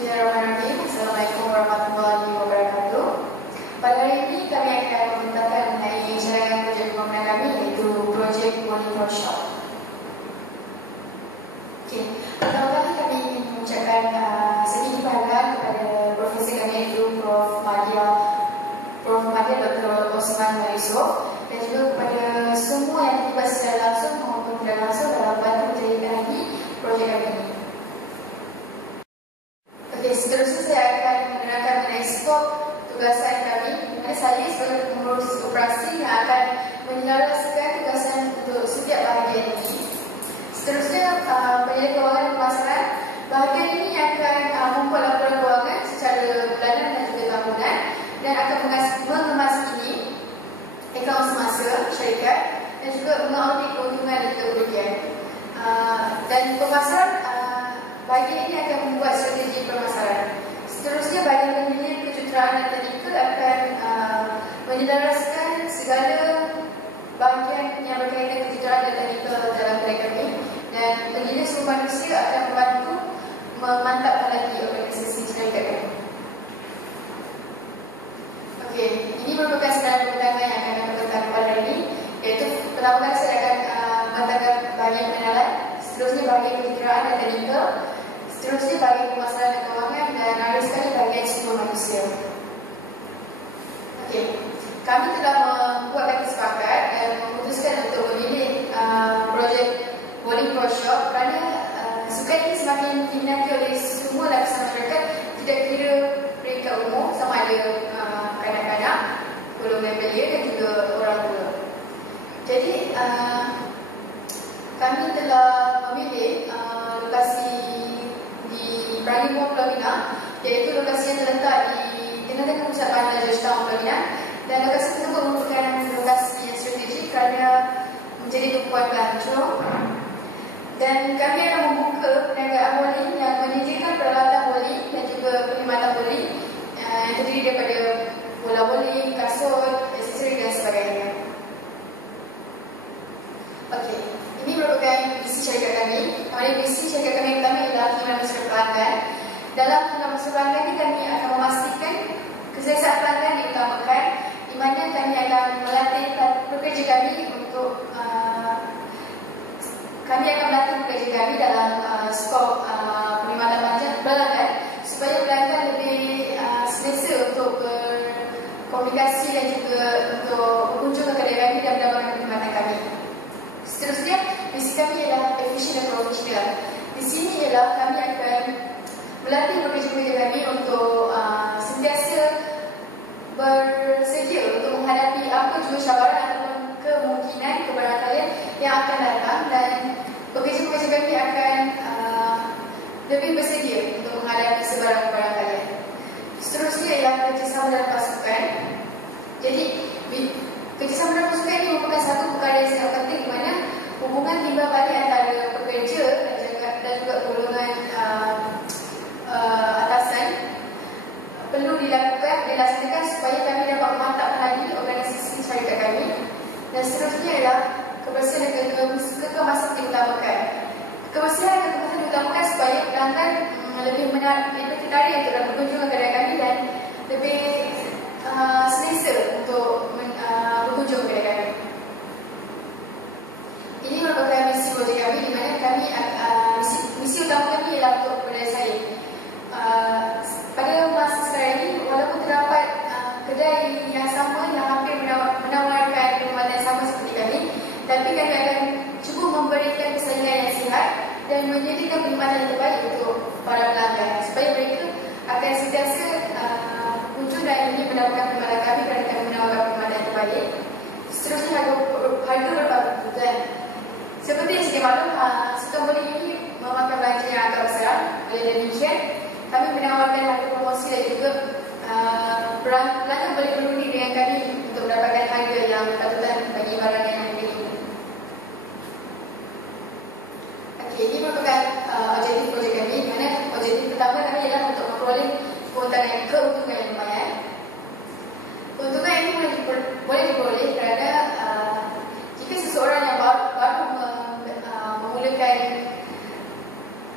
Bismillahirrahmanirrahim. Assalamualaikum warahmatullahi wabarakatuh. Pada hari ini kami akan membicarakan mengenai cadangan projek pembangunan kami, iaitu projek Bowling Workshop. Okey, pertama-tama kami ingin mengucapkan sedikit penghargaan kepada profesor kami, iaitu Prof. Madia Dr. Osman Yusof, dan juga kepada semua yang terlibat secara langsung maupun tidak langsung dalam bantu menjadikan ini projek kami ini. Okey, seterusnya saya akan menerangkan mengenai skop tugasan kami, di mana saya sebagai pengurus operasi yang akan menyelaraskan tugasan untuk setiap bahagian ini. Seterusnya, penyedia kewangan dan pemasaran. Bahagian ini akan membuat laporan kewangan secara bulanan dan juga tahunan, dan akan mengemas ini akaun semasa syarikat dan juga mengaudit keuntungan dan juga kerugian. Dan pemasaran, bahagian ini akan membuat strategi pemasaran. Seterusnya, bahagian penilaian kejuruteraan dan teknikal akan menyelaraskan segala bahagian yang berkaitan kejuruteraan dan teknikal dalam kedai kami, dan penilaian sumber manusia akan membantu memantapkan lagi organisasi syarikat kami. Okey, ini merupakan senarai perundangan yang akan kami berikan pada hari ini, iaitu pertama kali saya akan membantahkan bahagian pengenalan, seterusnya bahagian kejuruteraan dan teknikal, seterusnya bahagian pemasaran dan kewangan, dan akhir sekali bahagian sumber manusia. Okey, kami telah membuatkan kesepakatan dan memutuskan untuk memilih projek Bowling Workshop kerana sukan ini semakin diminati oleh semua lapisan masyarakat, tidak kira peringkat umur, sama ada kanak-kanak, golongan belia dan juga orang tua. Jadi kami telah memilih lokasi di Brani Mall Pulau Pinang, iaitu lokasi yang terletak di tengah-tengah pusat bandar Georgetown Pulau Pinang, dan lokasi tersebut merupakan lokasi yang strategik kerana menjadi tumpuan pelancong. Dan kami akan membuka perniagaan bowling yang menyediakan peralatan bowling dan juga perkhidmatan bowling yang terdiri daripada bola bowling, kasut, aksesori dan sebagainya. Okey, ini merupakan visi syarikat kami. Visi syarikat kami yang pertama ialah khidmat masyarakat pelanggan. Dalam khidmat masyarakat pelanggan ini, kami akan memastikan kesihatan pelanggan diutamakan, di mana kami akan melatih pekerja kami untuk dalam skop perkhidmatan pelanggan, supaya pelanggan lebih selesa untuk berkomunikasi dan juga untuk berkunjung ke kedai kami dan mendapatkan perkhidmatan kami. Seterusnya, visi kami ialah efisien dan profesional. Di sini ialah kami akan melatih pekerja-pekerja kami untuk sentiasa bersedia untuk menghadapi apa jua cabaran ataupun kemungkinan kebarangkalian yang akan datang, dan pekerja-pekerja kami akan lebih bersedia untuk menghadapi sebarang kebarangkalian. Seterusnya ialah kerjasama dalam pasukan. Jadi, kerjasama dalam pasukan ini merupakan satu perkara yang sangat penting, di mana hubungan timbal balik antara pekerja dan juga golongan atasan perlu dilaksanakan supaya kami dapat memantapkan lagi organisasi syarikat kami. Dan seterusnya ialah kebersihan dan kekemasan diutamakan. Kebersihan dan kekemasan diutamakan supaya pelanggan lebih tertarik untuk berkunjung ke kedai kami dan lebih selesa untuk berkunjung ke kedai kami. Ini merupakan misi projek kami, di mana kami misi utama kami ialah untuk berdaya saing. Pada masa sekarang ini, walaupun terdapat kedai yang sama yang hampir menawarkan perkhidmatan yang sama seperti kami, tapi kami akan cuba memberikan persaingan yang sihat dan menyediakan perkhidmatan yang terbaik untuk para pelanggan, supaya mereka akan sentiasa kunjung dan ingin mendapatkan perkhidmatan kami kerana kami menawarkan perkhidmatan yang terbaik. Seterusnya, harga berpatutan. Seperti yang sedia maklum, sukan bowling ini memakan belanja yang agak besar. Oleh demikian, kami menawarkan harga promosi dan juga pelanggan boleh berundi dengan kami untuk mendapatkan harga yang berpatutan bagi barang yang dimiliki. Okey, ini merupakan objektif projek kami, di mana objektif pertama kami ialah untuk memperoleh keuntungan yang lumayan. Keuntungan ini boleh diperoleh kerana jika seseorang yang baru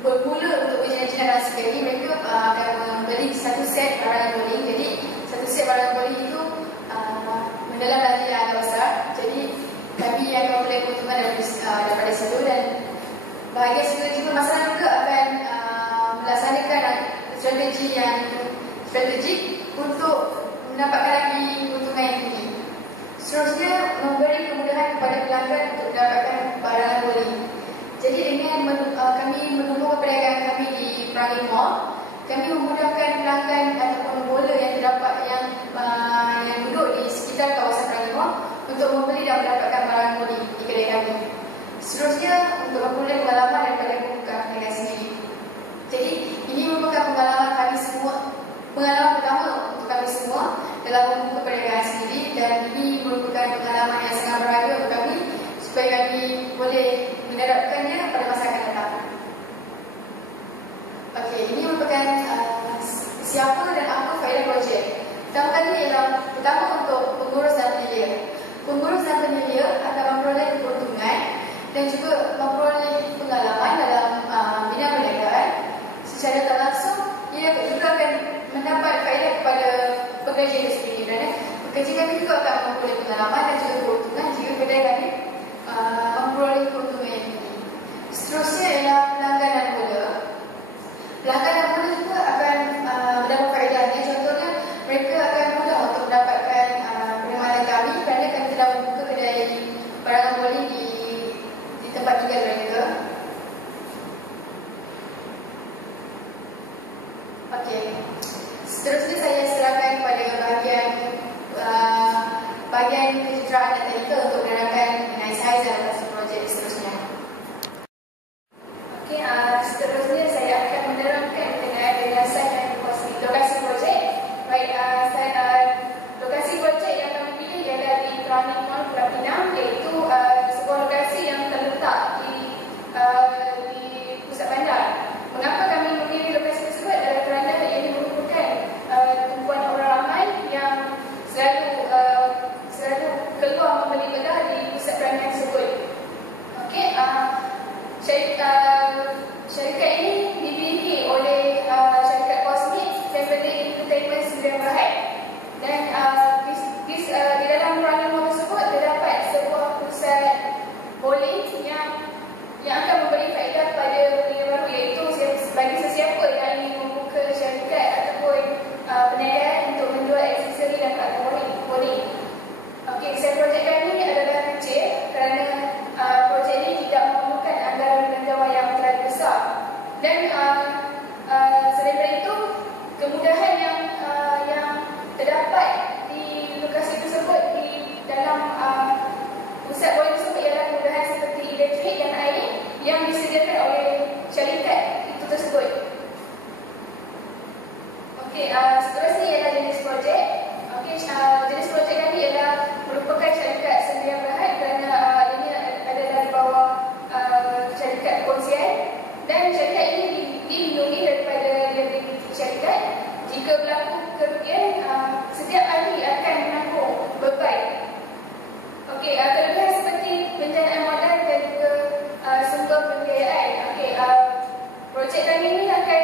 bermula untuk berjaya jenayah sekali, mereka akan membeli satu set barang bowling. Jadi satu set barang bowling itu mendalam lagi yang agak besar. Jadi kami akan memulai keuntungan daripada situ, dan bahagian situ juga masalah juga akan melaksanakan strategi yang strategik untuk mendapatkan lagi keuntungan yang tinggi. Seterusnya, memberi kemudahan kepada pelanggan untuk mendapatkan barang bowling. Jadi dengan kami menumbuhkan perdagangan kami di Perangi Mall, kami memudahkan pelanggan ataupun bola yang terdapat yang duduk di sekitar kawasan Perangi Mall untuk membeli dan mendapatkan barang bowling di kedai kami. Seterusnya, untuk memperoleh pengalaman daripada pembukaan perniagaan sendiri. Jadi ini merupakan pengalaman kami semua, pengalaman pertama untuk kami semua dalam membuka perniagaan sendiri, dan ini merupakan pengalaman yang sangat berharga untuk kami supaya kami boleh menerapkannya pada masa akan datang. Okey, ini merupakan siapa dan apa faedah projek. Pertama kali ialah pertama untuk pengurus dan penyelia. Pengurus dan penyelia akan memperoleh keuntungan dan juga memperoleh pengalaman dalam bidang perniagaan. Secara tak langsung, ia juga akan mendapat faedah kepada pekerja itu sendiri, kerana pekerja kami juga akan memperoleh pengalaman dan juga keuntungan jika kedai kami memperoleh keuntungan yang tinggi. Seterusnya ialah pelanggan dan bola. Pelanggan dan bola juga akan mendapat faedahnya. Contohnya, mereka akan mudah untuk mendapatkan perkhidmatan kami kerana kami telah membuka kedai barang bowling di tempat tinggal mereka. Okey. Seterusnya saya serahkan kepada bahagian kejuruteraan dan teknikal untuk menerangkan mengenai saiz dan lokasi projek seterusnya. Okey, seterusnya saya akan menerangkan dengan saiz dan lokasi projek. Baik, lokasi projek yang kami pilih ialah di Perangi Mall Pulau Pinang, iaitu sebuah lokasi yang terletak di pusat bandar. Mengapa kami memilih lokasi tersebut? Adalah kerana ini merupakan tumpuan orang ramai yang selalu keluar membeli belah di pusat peranian tersebut. Okey, syarikat ini dimiliki oleh syarikat Cosmic Family Entertainment Sdn Bhd, dan di dalam Perangi Mall tersebut terdapat sebuah pusat bowling yang akan memberi faedah kepada pengguna baru, iaitu bagi sesiapa yang ingin membuka syarikat ataupun perniagaan untuk menjual aksesori dan peralatan bowling. Okey, set projek kami adalah kecil kerana projek ini tidak memerlukan anggaran penjawat yang terlalu besar, dan selain daripada itu, kemudahan yang terdapat di lokasi tersebut di dalam pusat bowling tersebut ialah kemudahan seperti elektrik dan air yang disediakan oleh syarikat itu tersebut. Okey, seterusnya ialah jenis projek. Okey, jenis projek kami ialah merupakan syarikat Sdn Bhd kerana ini adalah di bawah syarikat perkongsian, dan syarikat ini dilindungi daripada liability syarikat. Jika berlaku kerugian, setiap ahli akan menanggung beban. Okey, kelebihan seperti penjanaan modal dan juga sumber pembiayaan. Okey, projek kami ini akan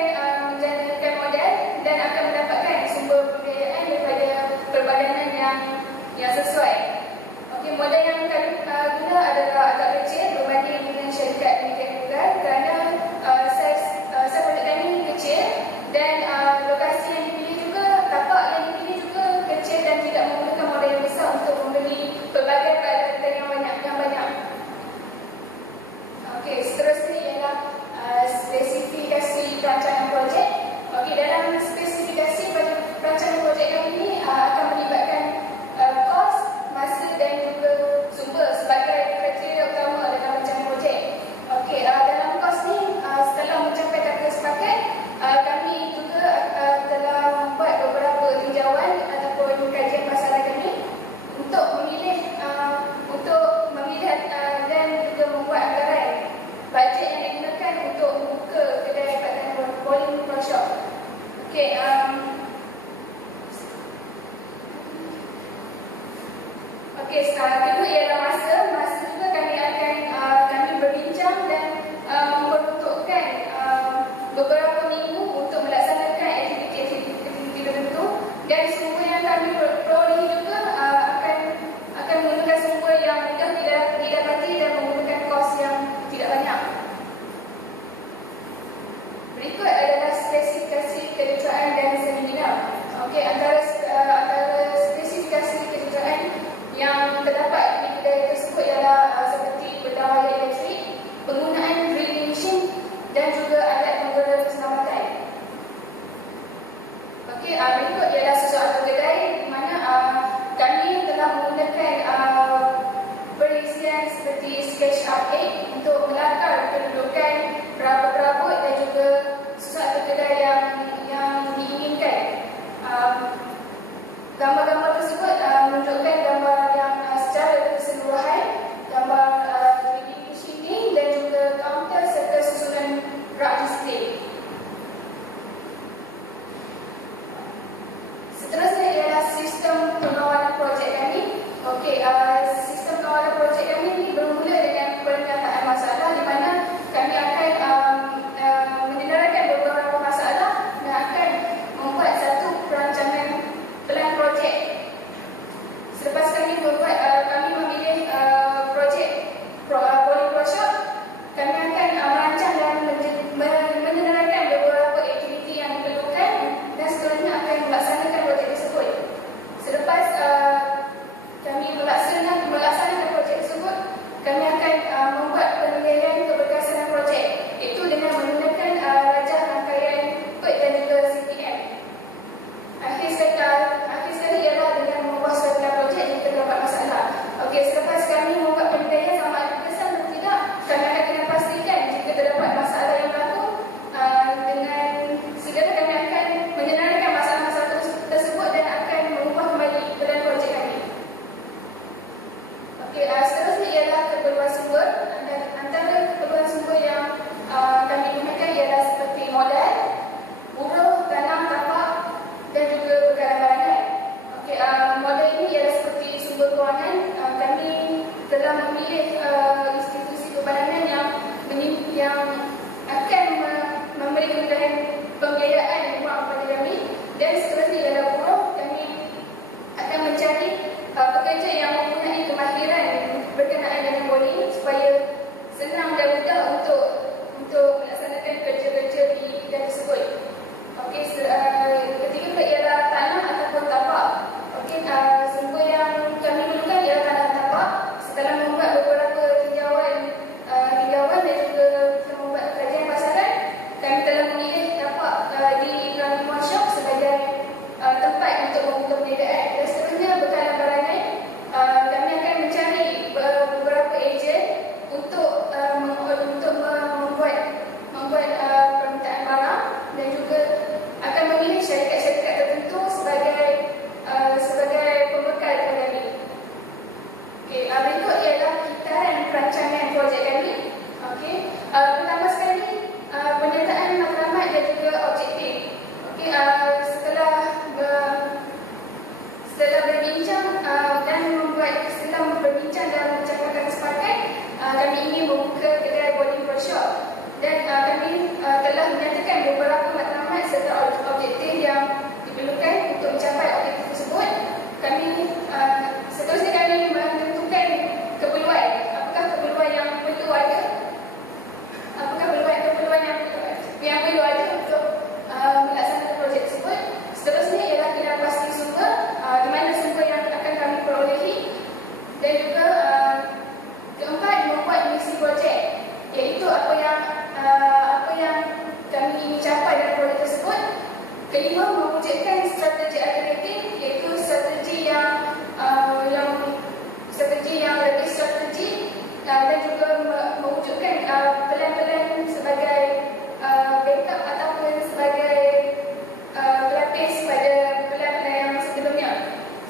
menjanakan modal dan akan mendapatkan sumber pembiayaan daripada perbadanan yang Okey, seterusnya ialah keperluan sumber. Antara keperluan sumber yang kami gunakan ialah seperti modal, buruh, tanam, tapak dan juga bekalan barangan. Okey, modal ini ialah seperti sumber kewangan. Kami telah memilih institusi perbankan yang akan memberi kemudahan pembiayaan wang kepada kami. Dan seterusnya ialah buruh. Kami akan mencari pekerja yang mempunyai kemahiran berkenaan dengan bowling supaya senang dan mudah untuk melaksanakan kerja-kerja di bidang tersebut. Okey, ketiga ialah tanah ataupun tapak. Okey, sumber yang kami perlukan ialah tanah dan tapak. Setelah membuat beberapa tinjauan dan juga membuat kajian pasaran, kami telah memilih tapak di Ibrahim Workshop sebagai tempat untuk membuka perniagaan. Dan seterusnya bekalan barangan, kami akan mencari beberapa ejen untuk membuat permintaan barang dan juga akan memilih syarikat-syarikat tertentu sebagai pembekal kepada kami. Okey, berikut ialah kitaran perancangan projek kami. Okey, pertama sekali penyertaan matlamat dan juga objektif. Okey, setelah berbincang dan mencapaikan kesepakatan, kami ingin membuka kedai bowling workshop dan kami telah menyatakan beberapa matlamat serta objektif yang diperlukan untuk mencapai objektif tersebut. Seterusnya kami menentukan keperluan. Apakah keperluan yang perlu ada? Apakah keperluan yang perlu ada untuk melaksanakan projek tersebut? Seterusnya ialah tidak pasti sumber, di mana sumber yang akan kami perolehi. Dan juga keempat, membuat misi projek, iaitu apa yang kami ingin capai dalam projek tersebut. Kelima, mewujudkan strategi alternatif, iaitu strategi yang lebih strategi dan juga mewujudkan pelan-pelan sebagai backup ataupun sebagai pelapis pada pelan-pelan yang sebelumnya.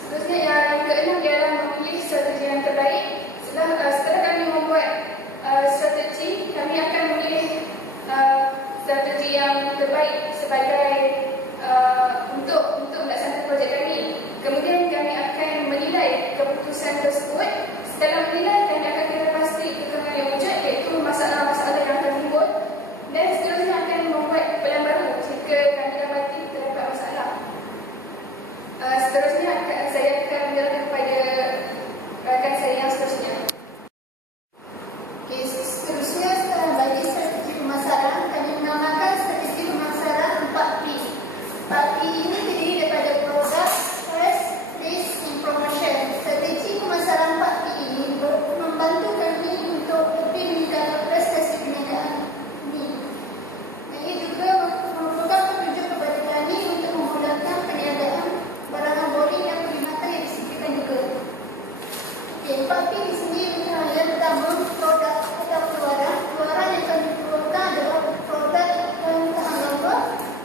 Seterusnya yang keenam ialah memilih strategi yang terbaik. Setelah kami membuat strategi, kami akan memilih strategi yang terbaik sebagai untuk melaksanakan projek kami. Kemudian kami akan menilai keputusan tersebut. Setelah menilai, kami akan kena pasti kekurangan yang wujud, iaitu masalah-masalah yang akan timbul. Dan seterusnya akan membuat pelan baru jika kami dapati terdapat masalah. Seterusnya saya akan menyerahkan kepada rakan saya yang seterusnya. Okay, seterusnya bagi strategi pemasaran, kami menamakan strategi pemasaran 4P. 4P ini terdiri daripada produk, price, place, and promotion. Strategi pemasaran 4P ini membantu kami untuk lebih meningkatkan prestasi perniagaan ini. Ia juga merupakan petunjuk kepada kami untuk memudahkan perniagaan barangan bowling yang perkhidmatan yang disediakan juga. Okay, 4P di sini yang pertama, produk atau keluaran yang kami keluarkan adalah produk yang tahan lama,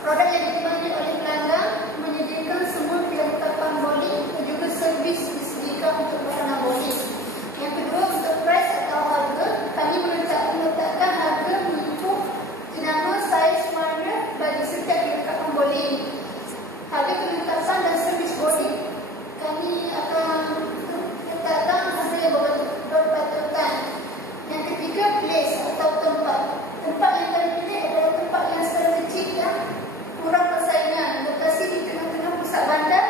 produk yang ditemani oleh pelanggan, menyediakan semua perlengkapan bowling dan juga servis disediakan untuk barangan bowling. Yang kedua, untuk price atau harga, kami meletakkan harga mengikut jenama, saiz, warna bagi setiap perlengkapan bowling. Harga perlengkapan dan servis bowling, kami akan letakkan harga yang berpatutan. Yang ketiga, place atau tempat. Tempat yang kami pilih adalah tempat yang strategik dan kurang persaingan. Lokasi di tengah-tengah pusat bandar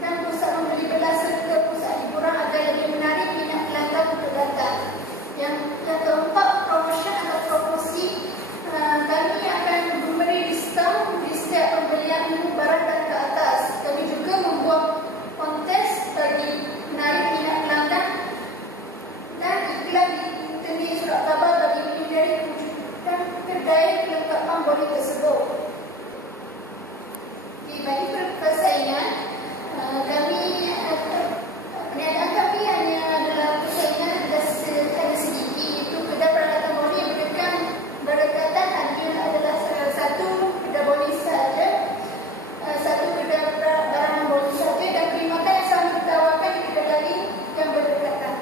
dan pusat membeli belah serta pusat hiburan agar lebih menarik minat pelanggan untuk datang. Yang keempat, promotion atau promosi. Kami akan memberi diskaun di setiap pembelian barang dan ke atas. Kami juga membuat kontes bagi menarik minat pelanggan dan iklan di surat khabar bagi menghindari kewujudan kedai perlengkapan bowling tersebut. Bagi persaingan, perniagaan kami hanya adalah persaingan ada sedikit, iaitu kedai peralatan bowling yang berdekatan hanya adalah satu kedai bowling sahaja, satu kedai barangan bowling sahaja, dan perkhidmatan yang sama ditawarkan di kedai lain yang berdekatan.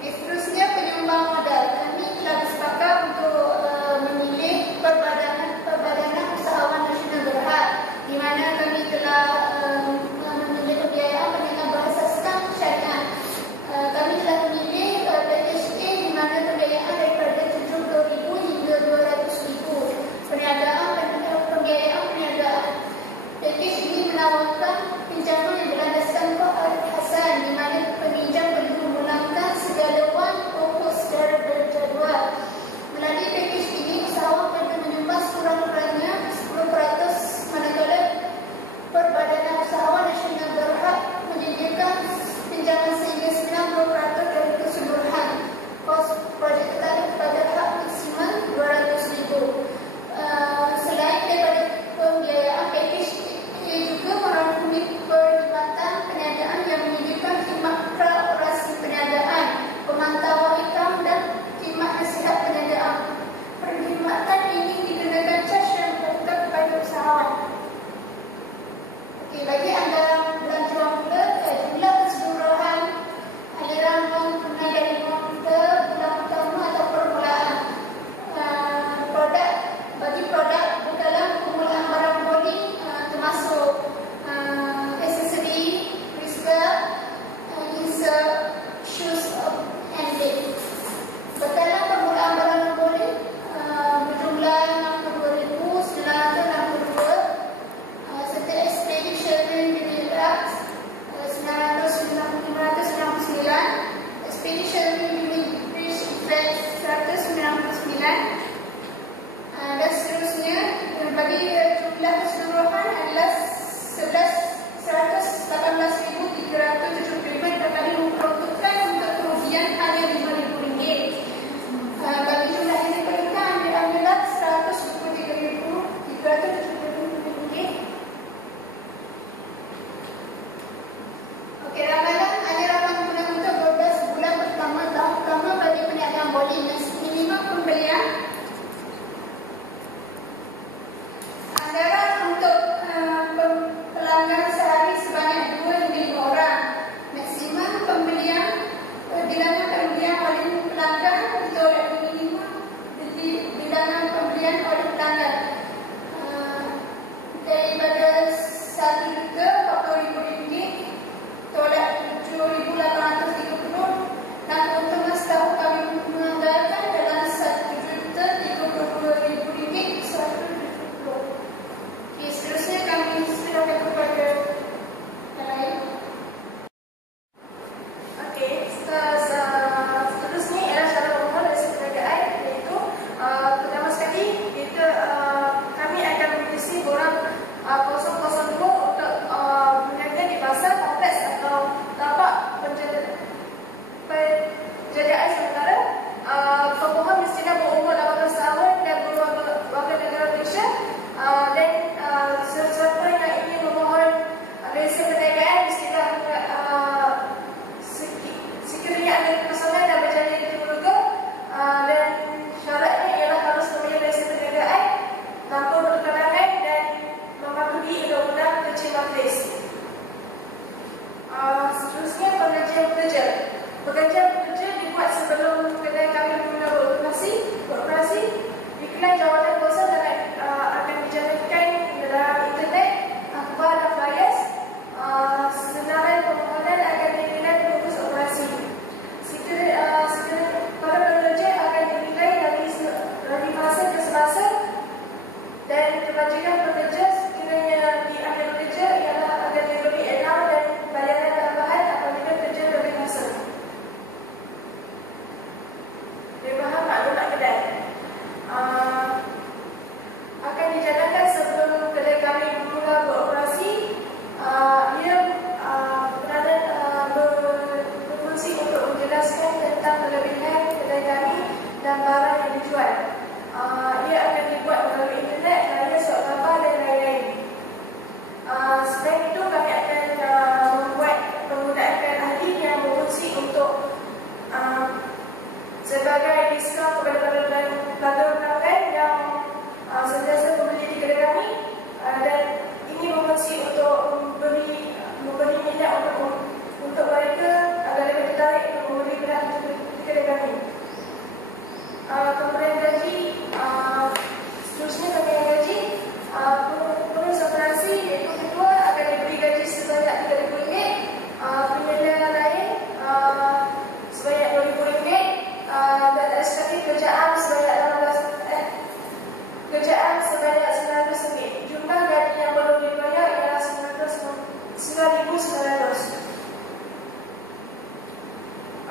Seterusnya penyumbang modal. Kami telah bersepakat untuk memilih Perbadanan Usahawan Nasional Berhad, di mana kami telah memilih pembiayaan dengan berasaskan syariah. Kami telah memilih package A, di mana pembiayaan daripada RM70,000 hingga RM200,000. Pembiayaan perniagaan. Package ini menawarkan pinjaman yang berlandaskan Hasan, di mana peminjam perlu memulangkan segala wang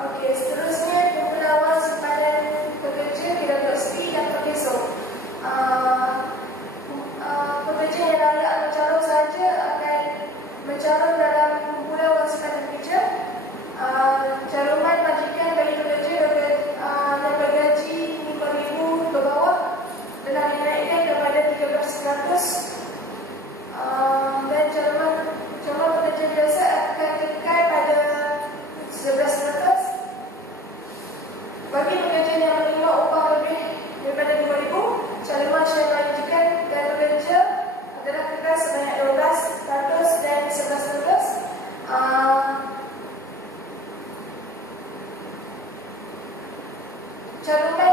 Okey, seterusnya pemberitahuan simpanan pekerja tidak resmi dan terpesong. Pekerja yang layak mencalon saja akan mencalon dalam kumpulan wang simpanan kerja. Calonan majikan bagi pekerja yang bergaji RM5,000 ke bawah telah dinaikkan kepada 13%. Dan calonan pekerja biasa akan kekal pada 11%. Bagi pekerja yang menerima upah lebih daripada RM5,000, calonan syarikat majikan dan pekerja adalah kekal sebanyak 12% dan 11%. Calonan